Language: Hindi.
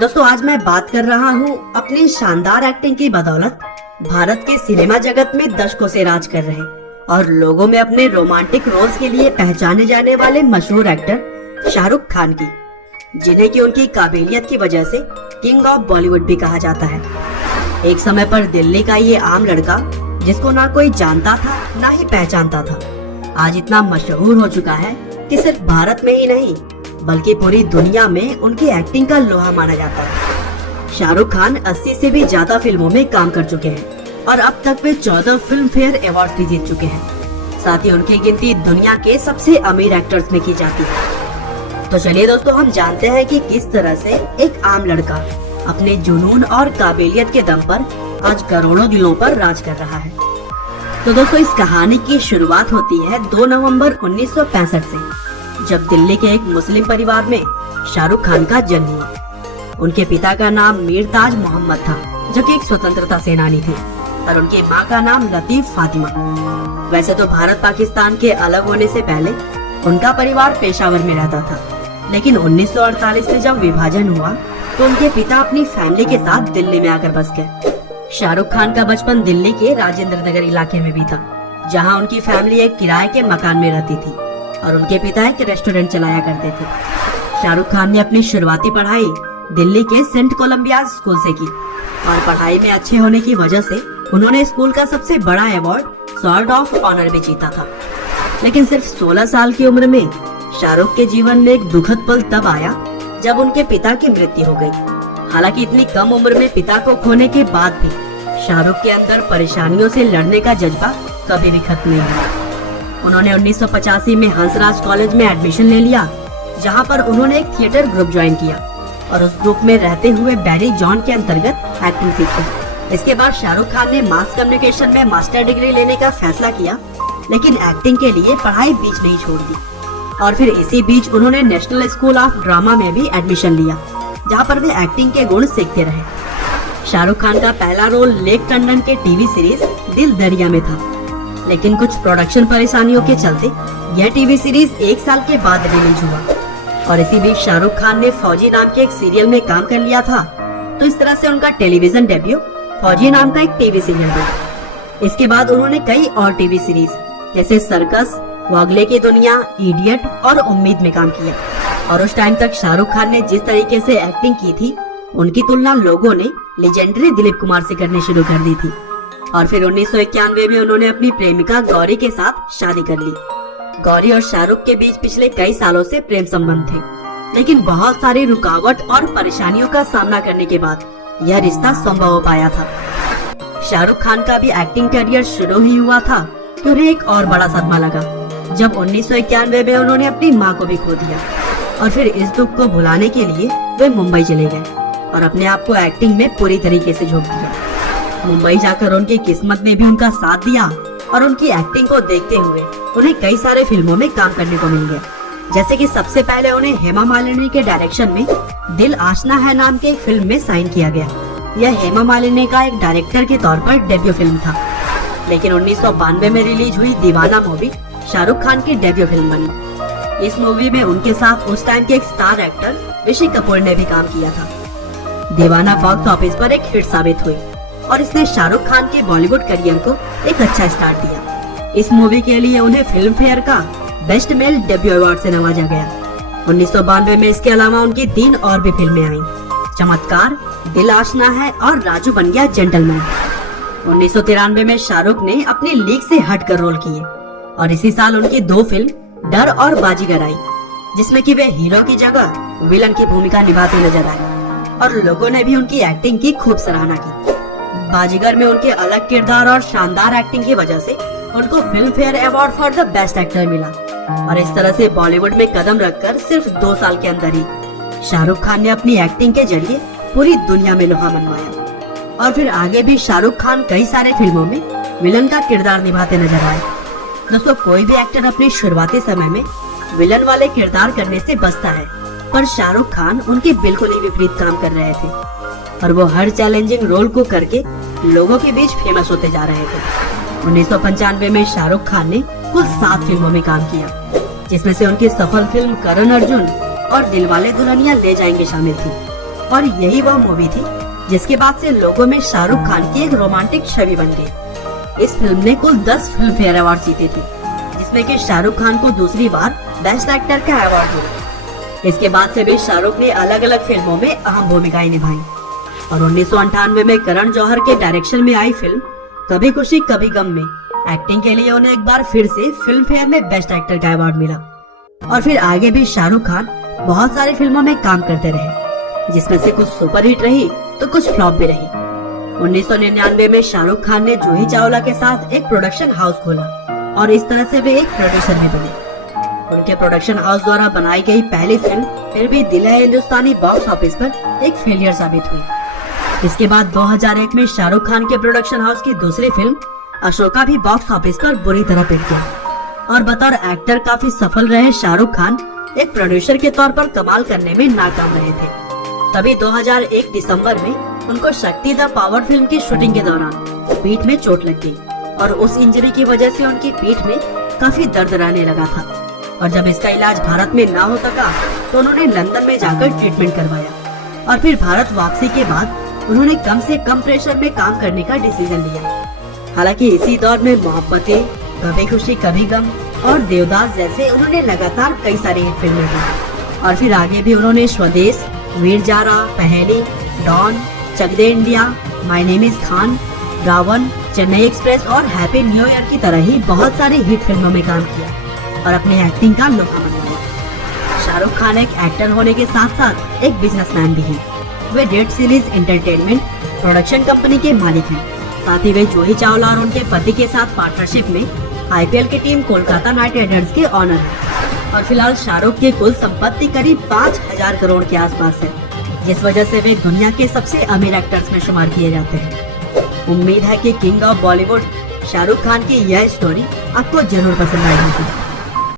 दोस्तों आज मैं बात कर रहा हूँ अपनी शानदार एक्टिंग की बदौलत भारत के सिनेमा जगत में दशकों से राज कर रहे और लोगों में अपने रोमांटिक रोल्स के लिए पहचाने जाने वाले मशहूर एक्टर शाहरुख खान की, जिन्हें की उनकी काबिलियत की वजह से किंग ऑफ बॉलीवुड भी कहा जाता है। एक समय पर दिल्ली का ये आम लड़का, जिसको ना कोई जानता था ना ही पहचानता था, आज इतना मशहूर हो चुका है कि सिर्फ भारत में ही नहीं बल्कि पूरी दुनिया में उनकी एक्टिंग का लोहा माना जाता है। शाहरुख खान 80 से भी ज्यादा फिल्मों में काम कर चुके हैं और अब तक वे 14 फिल्म फेयर अवार्ड भी जीत चुके हैं। साथ ही उनकी गिनती दुनिया के सबसे अमीर एक्टर्स में की जाती है। तो चलिए दोस्तों, हम जानते हैं कि किस तरह से एक आम लड़का अपने जुनून और काबिलियत के दम पर आज करोड़ों दिलों पर राज कर रहा है। तो दोस्तों, इस कहानी की शुरुआत होती है 2 नवंबर 1965 से, जब दिल्ली के एक मुस्लिम परिवार में शाहरुख खान का जन्म हुआ। उनके पिता का नाम मीर ताज मोहम्मद था, जो कि एक स्वतंत्रता सेनानी थे, और उनकी मां का नाम लतीफ फातिमा। वैसे तो भारत पाकिस्तान के अलग होने से पहले उनका परिवार पेशावर में रहता था, लेकिन 1948 में जब विभाजन हुआ तो उनके पिता अपनी फैमिली के साथ दिल्ली में आकर बस गए। शाहरुख खान का बचपन दिल्ली के राजेंद्र नगर इलाके में बीता, जहाँ उनकी फैमिली एक किराए के मकान में रहती थी और उनके पिता एक रेस्टोरेंट चलाया करते थे। शाहरुख खान ने अपनी शुरुआती पढ़ाई दिल्ली के सेंट कोलंबिया स्कूल से की और पढ़ाई में अच्छे होने की वजह से उन्होंने स्कूल का सबसे बड़ा अवार्ड स्वॉर्ड ऑफ ऑनर भी जीता था। लेकिन सिर्फ 16 साल की उम्र में शाहरुख के जीवन में एक दुखद पल तब आया जब उनके पिता की मृत्यु हो गई। हालांकि इतनी कम उम्र में पिता को खोने के बाद भी शाहरुख के अंदर परेशानियों से लड़ने का जज्बा कभी भी खत्म नहीं हुआ। उन्होंने 1985 में हंसराज कॉलेज में एडमिशन ले लिया, जहां पर उन्होंने एक थिएटर ग्रुप ज्वाइन किया और उस ग्रुप में रहते हुए बैरी जॉन के अंतर्गत एक्टिंग सीखी। इसके बाद शाहरुख खान ने मास कम्युनिकेशन में मास्टर डिग्री लेने का फैसला किया, लेकिन एक्टिंग के लिए पढ़ाई बीच नहीं छोड़ दी और फिर इसी बीच उन्होंने नेशनल स्कूल ऑफ ड्रामा में भी एडमिशन लिया, जहाँ पर वे एक्टिंग के गुण सीखते रहे। शाहरुख खान का पहला रोल लेक टंडन के टीवी सीरीज दिल दरिया में था, लेकिन कुछ प्रोडक्शन परेशानियों के चलते यह टीवी सीरीज 1 साल के बाद रिलीज हुआ और इसी बीच शाहरुख खान ने फौजी नाम के एक सीरियल में काम कर लिया था। तो इस तरह से उनका टेलीविजन डेब्यू फौजी नाम का एक टीवी सीरियल हुआ। इसके बाद उन्होंने कई और टीवी सीरीज जैसे सर्कस, वागले की दुनिया, इडियट और उम्मीद में काम किया। और उस टाइम तक शाहरुख खान ने जिस तरीके से एक्टिंग की थी, उनकी तुलना लोगों ने लेजेंडरी दिलीप कुमार से करनी शुरू कर दी थी। और फिर 1991 में उन्होंने अपनी प्रेमिका गौरी के साथ शादी कर ली। गौरी और शाहरुख के बीच पिछले कई सालों से प्रेम संबंध थे, लेकिन बहुत सारी रुकावट और परेशानियों का सामना करने के बाद यह रिश्ता संभव हो पाया था। शाहरुख खान का भी एक्टिंग करियर शुरू ही हुआ था कि उन्हें एक और बड़ा सदमा लगा, जब 1991 में उन्होंने अपनी मां को भी खो दिया। और फिर इस दुख को भुलाने के लिए वे मुंबई चले गए और अपने आप को एक्टिंग में पूरी तरीके से झोंक दिया। मुंबई जाकर उनकी किस्मत ने भी उनका साथ दिया और उनकी एक्टिंग को देखते हुए उन्हें कई सारे फिल्मों में काम करने को मिल गया। जैसे कि सबसे पहले उन्हें हेमा मालिनी के डायरेक्शन में दिल आशना है नाम के एक फिल्म में साइन किया गया। यह हेमा मालिनी का एक डायरेक्टर के तौर पर डेब्यू फिल्म था, लेकिन 1992 में रिलीज हुई दीवाना मूवी शाहरुख खान की डेब्यू फिल्म बनी। इस मूवी में उनके साथ उस टाइम के एक स्टार एक्टर ऋषि कपूर ने भी काम किया था। दीवाना बॉक्स ऑफिस पर एक हिट साबित हुई और इसने शाहरुख खान के बॉलीवुड करियर को एक अच्छा स्टार्ट दिया। इस मूवी के लिए उन्हें फिल्म फेयर का बेस्ट मेल डेब्यू अवार्ड से नवाजा गया। 1992 में इसके अलावा उनकी 3 और भी फिल्में आईं, चमत्कार, दिल आशना है और राजू बन गया जेंटलमैन। 1993 में शाहरुख ने अपनी लीग से हटकर रोल किए और इसी साल उनकी 2 फिल्म डर और बाजीगर आई, जिसमें कि वे हीरो की जगह विलन की भूमिका निभाते नजर आए और लोगों ने भी उनकी एक्टिंग की खूब सराहना की। बाजीगर में उनके अलग किरदार और शानदार एक्टिंग की वजह से उनको film fair award for the best actor मिला और इस तरह से बॉलीवुड में कदम रखकर सिर्फ 2 साल के अंदर ही शाहरुख खान ने अपनी एक्टिंग के जरिए पूरी दुनिया में लोहा मनवाया। और फिर आगे भी शाहरुख खान कई सारे फिल्मों में विलन का किरदार निभाते नजर आए। दोस्तों, कोई भी एक्टर अपने शुरुआती समय में विलन वाले किरदार करने से बचता है, पर शाहरुख खान उनके बिल्कुल ही विपरीत काम कर रहे थे और वो हर चैलेंजिंग रोल को करके लोगों के बीच फेमस होते जा रहे थे। 1995 में शाहरुख खान ने कुल 7 फिल्मों में काम किया, जिसमें से उनकी सफल फिल्म करण अर्जुन और दिलवाले दुल्हनिया ले जाएंगे शामिल थी। और यही वह मूवी थी जिसके बाद से लोगों में शाहरुख खान की एक रोमांटिक छवि बन गई। इस फिल्म ने कुल 10 फिल्म फेयर अवार्ड जीते थे, जिसमें कि शाहरुख खान को दूसरी बार बेस्ट एक्टर का अवार्ड मिला। इसके बाद से भी शाहरुख ने अलग अलग फिल्मों में अहम भूमिकाएं निभाई और 1998 में करण जौहर के डायरेक्शन में आई फिल्म कभी खुशी कभी गम में एक्टिंग के लिए उन्हें एक बार फिर से फिल्म फेयर में बेस्ट एक्टर का अवार्ड मिला। और फिर आगे भी शाहरुख खान बहुत सारी फिल्मों में काम करते रहे, जिसमें से कुछ सुपरहिट रही तो कुछ फ्लॉप भी रही। 1999 में शाहरुख खान ने जूही चावला के साथ एक प्रोडक्शन हाउस खोला और इस तरह से वे एक प्रोड्यूसर भी बने। उनके प्रोडक्शन हाउस द्वारा बनाई गई पहली फिल्म फिर भी दिल है हिंदुस्तानी बॉक्स ऑफिस पर एक फेलियर साबित हुई। इसके बाद 2001 में शाहरुख खान के प्रोडक्शन हाउस की दूसरी फिल्म अशोका भी बॉक्स ऑफिस पर बुरी तरह पिट गई और बतौर एक्टर काफी सफल रहे शाहरुख खान एक प्रोड्यूसर के तौर पर कमाल करने में नाकाम रहे थे। तभी 2001 दिसंबर में उनको शक्ति द पावर फिल्म की शूटिंग के दौरान पीठ में चोट लग गई और उस इंजरी की वजह से उनकी पीठ में काफी दर्द रहने लगा था। और जब इसका इलाज भारत में ना हो सका तो उन्होंने लंदन में जाकर ट्रीटमेंट करवाया और फिर भारत वापसी के बाद उन्होंने कम से कम प्रेशर में काम करने का डिसीजन लिया। हालांकि इसी दौर में मोहब्बतें, कभी खुशी कभी गम और देवदास जैसे उन्होंने लगातार कई सारी हिट फिल्में की। और फिर आगे भी उन्होंने Swades, Veer Zaara, Paheli, Don, Chak De India, my name is Khan, RaOne, Chennai express और हैप्पी न्यू ईयर की तरह ही बहुत सारी हिट फिल्मों में काम किया और अपनी एक्टिंग का लोहा मनवाया। शाहरुख खान एक एक्टर होने के साथ साथ एक बिजनेसमैन भी है। वे date series entertainment production company के मालिक हैं। साथ ही वे जूही चावला और उनके पति के साथ पार्टनरशिप में आईपीएल की टीम कोलकाता नाइट राइडर्स के ऑनर हैं। और फिलहाल शाहरुख की कुल संपत्ति करीब 5000 करोड़ के आसपास है, जिस वजह से वे दुनिया के सबसे अमीर एक्टर्स में शुमार किए जाते हैं। उम्मीद है कि किंग ऑफ बॉलीवुड शाहरुख खान की यह स्टोरी आपको जरूर पसंद आएगी।